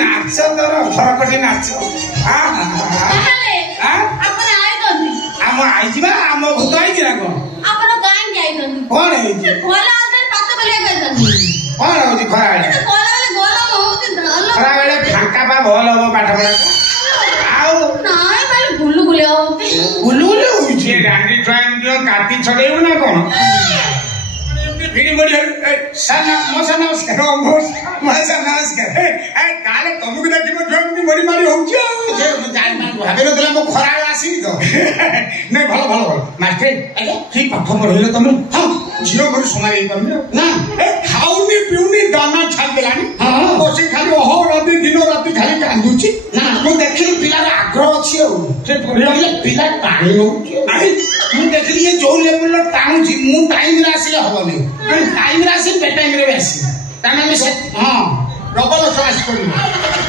नाच तोर फरकटी नाच आम आई आम भूत आई ना कौन कौन हो खरा बेले फांका पा भल हम पाठ पढ़ा बुलु बुलु होइछे रांडी ट्राइन दियो काटी छडेउ ना कोन फिर बड़ी सना मोसा नमस्कार मोसा नमस्कार ए ताले तुमको देखि जों बड़ी मारी होउछे जे जाई मान भाबे न दिला मो खरा आसी तो नै भलो भलो मास्टर की पाठ पढिलो तुम हां झियो बड़ी सुनाई करनी ना ए खाउनी पिउनी दाना छाड़ देलानी हां बसी खाली ओहो राती दिनो राती खाली कांदुची ना मो देखि पिलार आग्रह अछि ओ से पढिले पिला पानी होउछे आई मु देखि ये जो लेवल टाउन जी मु टाइम रे आसी हबनी टाइम रे आसी पे टाइम रे आसी तामे में से हां डबल क्लास करी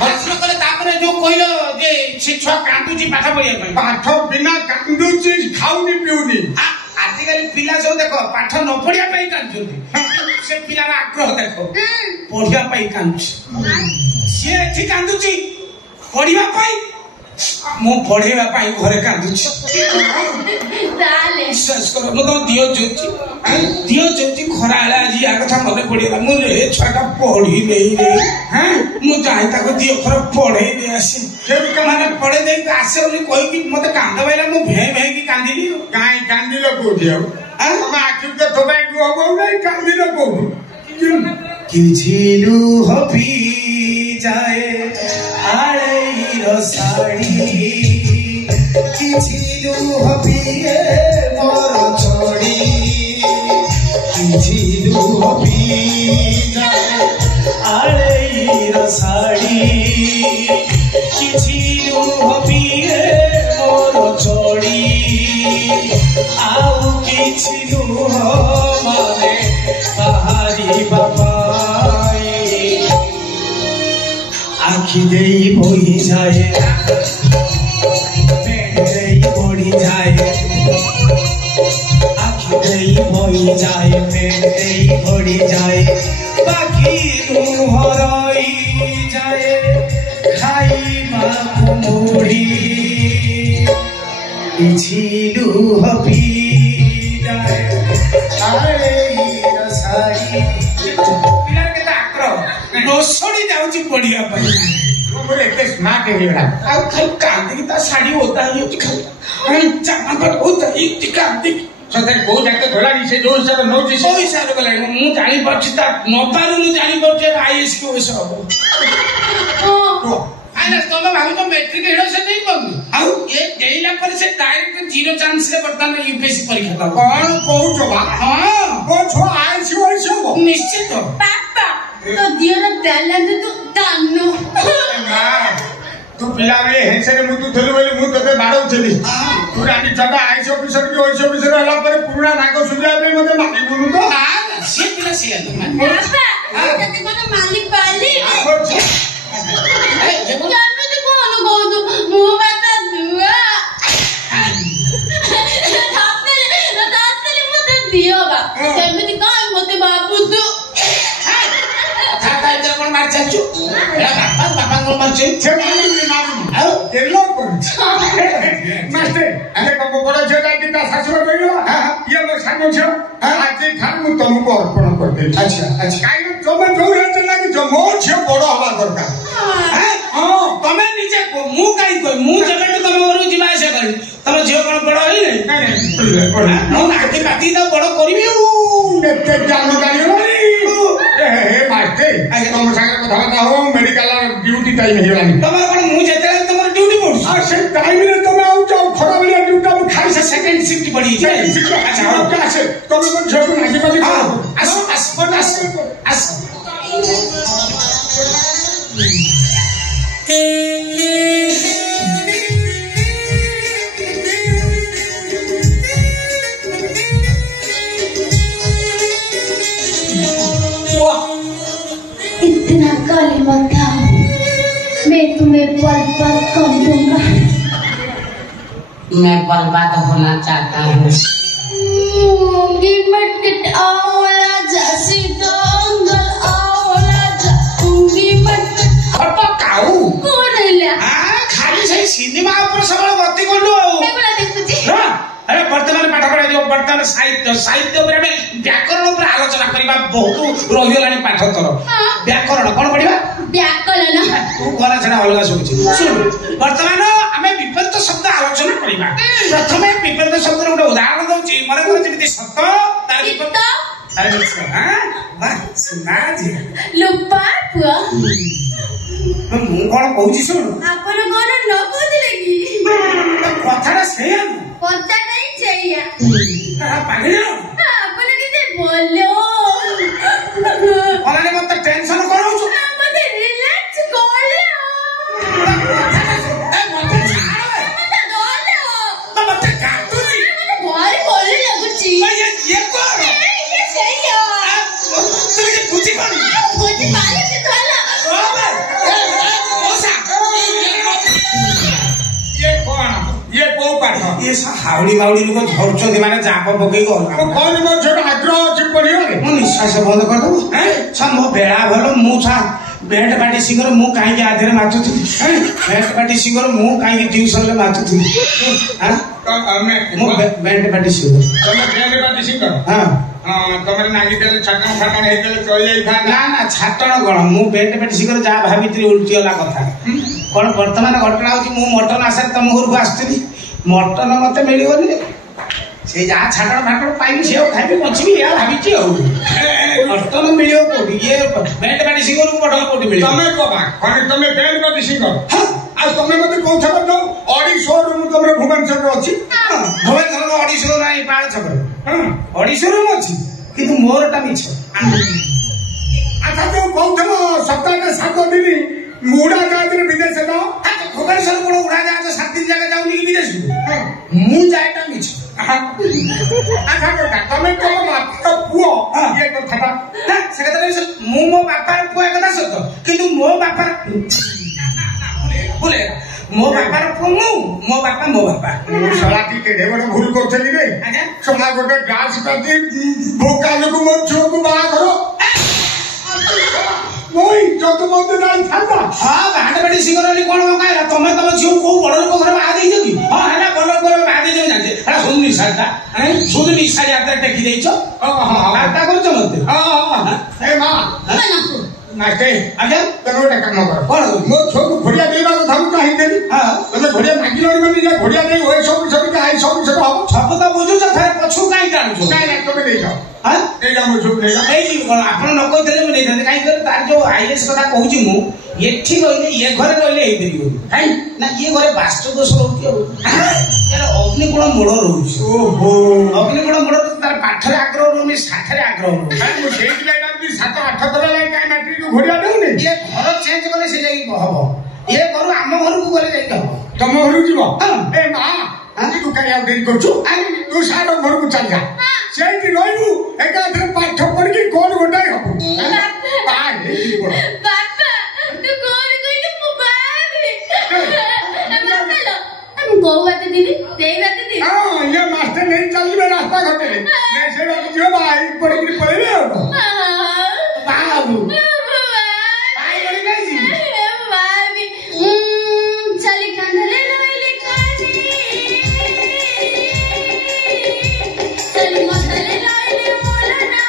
बस करे तापरे जो कहिलो जे शिक्षक कांदुची पाठ पढिया पाठ बिना कांदुची खाउनी पिउनी आजिकल पिला सब देखो पाठ न पढ़िया पाई कांदुची से पिलार आग्रह देखो पढ़िया पाई कांदुची से एठी कांदुची पढ़िया पाई मु पढ़ेवा पाई घरे कांदुची ताले विश्वास करो मु तो दियो जोची खरा आला आज या कथा मने पड़िला मु रे छाटा पढ़ी नहीं रे हां मु जाई ताको दियो खरा पढ़े दे आसी से माने पढ़े दे आसे ओली कोई कि मते कांद बैला मु भे भे की कांदिली काई कांदिलो कोठियो आ हम आखि के थोबा गु हो नहीं कांदिलो को किछिलु हपी जाए आले साड़ी किछिलु हपिए मोर छोड़ी किछिलु हपी जाए आले साड़ी किछिलु हपिए मोर छोड़ी आउ किछिलु माने बाहरी बाबाई आखि देई बोई जाए पेट देई बोड़ी जाए आखि देई बोई जाए पेट देई बोड़ी जाए बाकी हरई जाए खाई माँ मुड़ी झीलू हपी जाए आरे साड़ी पिला के आग्रह नोसड़ी जाउची पढ़िया पाई मोर एते स्मार्ट हे बड़ा आ खाली कांदी ता साड़ी होता है खाली चामा पर होता है कांदी सते को जाके धोलानी से जो हिसाब नो जी सो हिसाब गला मु जानी पछि ता न पारु मु जानी पछि आईएस को सब ओ आना तोमा भाऊ तो मैट्रिक हेडो से नहीं पगु आउ ए देइला पर से डायरेक्ट जीरो चांस से बर्तन यूपीएससी परीक्षा दो कोन कहू छ बा हां को छ आईसी होइछो निश्चित पापा तो दियो टैलेंट तो तानो ना तू पिला रे हेसे मु तू थले बोली मु तते मारौ छली तू रानी छटा आईसी ऑफिसर की ओईसी ऑफिसर हला पर पुराना नाको सुजा पे मते मारी बोलू तो हां से पिला से पापा जति कोन मालिक पाली ए जे जानू जे कोन गोदू मु बता दुआ रातले मते दियो बा सेमिति काई मते बाबू तू खाता इधर कोन मार चाचू बाबा कोन मार छे छे मार आउ केलो कोन मास्टर अरे बाबू बड़ा जेला की ता ससुर गइलो ये मो सांगो छ आज खान मु तुमको अर्पण कर दे अच्छा काई तुम जो रहते ना कि जो मोर छे बड़ हवा दरकार हां तमे निजे को मु काई को मु जबे तुम मोर जिमा से कर तम जियो कोन बड़ होई नहीं बड़ मु नाके काटी दा बड़ करबी एते जानकारी हे मास्टर आज तुम सागर कथा हो मेडिकल ड्यूटी टाइम हे लानी तमर कोन मु जेते तमर ड्यूटी पड़ आ से टाइम रे तुम आउ जाओ खरा वाला ड्यूटी में खाई से सेकंड शिफ्ट पड़ी जाए अच्छा और क्या से तुम कोन झोक नाकी पाली आस इतना काली मत था मैं तुम्हें पल पल कम दूंगा मैं बर्बाद होना चाहता हूँ मूंगी मटकट आओला जासी दंगल आओला जाऊंगी मटकट और तो काऊ बर्तमान साहित्य साहित्य व्याकरण आलोचना करवा बहुत रही पाठ तोर व्याकरण कौन पढ़ा व्याकरण तू कौन से अलग शुणु शुण बर्तमान आम विपरीत शब्द आलोचना करवा प्रथम विपरीत शब्द गोटे उदाहरण दूसरी मन कर सत लुपार पुआ ମୁଁ କଣ କହୁଛି ଶୁଣୁ ଆପଣ କଣ ନ କହୁଥିଲେ କି କଥାଟା ସେଇଆ କଥା ନାଇଁ ସେଇଆ ପାଗଳ ଆପଣ କେତେ ଭଲ ଅନାରେ ମତେ ଟେନସନ କରଉଛୁ ମତେ ରିଲାକ୍ସ କର ମତେ କାଟୁଛି ମତେ ଭାରି ଭଲ ଲାଗୁଛି ଇଏ କଣ ସେଇଆ ତୁମେ ବୁଝିପାରୁନି ବୁଝିପାରିଲେ ତାହେଲେ ये को पाठ ये हाउड़ी बाउड़ी लोग धरछथि माने जाप पकई गला को कोन मो छोट आग्रह अछि पढियो रे मो निश्वास बंद कर दो हैं छ मो बेळा भलो मु छा बैंड पार्टी सिंगर मु काहे के आधरे माथुथि हैं बैंड पार्टी सिंगर मु काहे के ट्यूशन ले माथुथि हैं मो बैंड पार्टी सिंगर तमे बैंड पार्टी सिंगर हां तमरे नागी देले छटन छटन हे देले चली जाई था ना ना छटन गण मु बैंड पार्टी सिंगर जा भाबित्री उल्टी होला कथा कोन वर्तमान घटना होची मु मटन आसर तम घर को आस्थिली मटन मते मिलिबनी रे से जा छाटण फाटण पाइबी से खाइबी बचिबी या भाबिची हो मटन मिलियो कोठी ये बैंड पार्टी सिंगर को मटन कोठी मिलियो तमे बाबा कोन तमे बैंड पार्टी सिंगर हां आ तमे मते कोन छक दो ऑडी शोरूम तमरे भुवनेश्वर रे अछि भुवनेश्वर रो ऑडी शोरूम नाही पाळ छक हां ऑडी शोरूम अछि किंतु मोरटा मिछ अच्छा जो कोथलो सप्ताह 7 दिन मुड़ा जाते विदेश जाओ भुवनेश्वर को उड़ा जाते 7 दिन जगह जाऊनी कि विदेश मु जाएटा मिछ अच्छा बेटा तमे तो बापा पुओ ये कथा ना से कथा मु मो बापा पुओ एकदा सत किंतु मो बापा बोले मो बापा पुओ मो बापा सलाती के ढेबड़ भूल करछली रे अच्छा सोना गोटे गाछ काटी भोका लोक मो छो को बा करो ओई जत मते नाही थांदा हां भांडबडी सिंगरली कोन मकायला तमे तम झिउ को बड़ लोक घर बा देई जदी हां हैला बड़ लोक घर बा देई जाते हैला सुन निसाटा हैं सुन निसा यात्रा टेकी देइछो हां हां आता करछ मते हां हां ए मां नाते आजा तनोटा काम कर कोन मो छोक घोड़िया देबा को हम काहे देली हां तमे घोड़िया मागी लड़ी बनी जा घोड़िया देई ओय सब काहे सब हो सब त बुझु छ फेर पछु काहे टाणु काहे ना तमे देई जाओ हां देई जा मो छोक देई जा एई कोन आपण न कहि देले म देई काहे कर तार जो आईएस कथा कहूची मु एठी रहिले ये घरे रहिले एई देरी हो हां ना ये घरे वास्तु दोष रहउती हो यार अग्निकुल मोड़ रहउची ओहो अग्निकुल मोड़ तार पाठरे आग्रह रहउनी साथरे आग्रह रहउ हां मु सेई लाइन आदमी 7-8 थरा लाइन काहे मैट्रिक को घोड़िया देउनी ये घर चेंज करे से जाई हबो ये घर आम घर को गले जाई हबो तम घर जीवो ए मां आनी तू काहे देरी करछु आनी तू साडो घर को चल जा सेठी रहइबू एकाधरे पाठ पढ़ के कोन गोटाई हबो पाए जीवो बापा तू कोन कइले मु बाबी हम गोवाते दिली देई बाते दिली हां ये मास्टर नहीं चलबे रास्ता घटे मैं से बात जो भाई पढ़ के पढ़े हो बाबू आई गई गई जी बाबी चली कांधले लइले कानी चली मथले लइले मोलना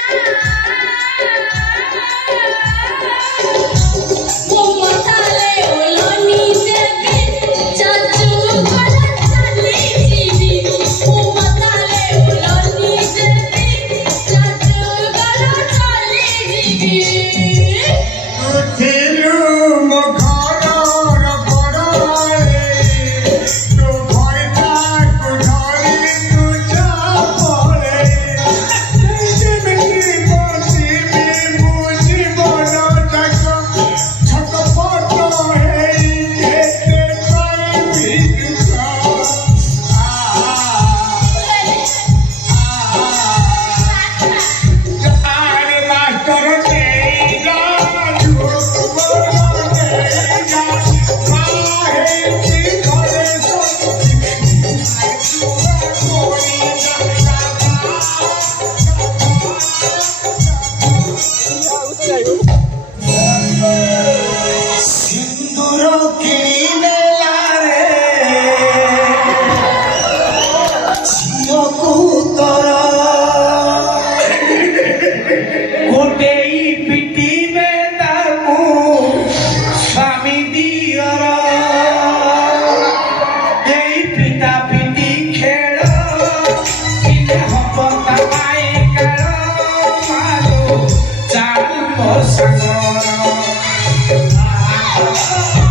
हाँ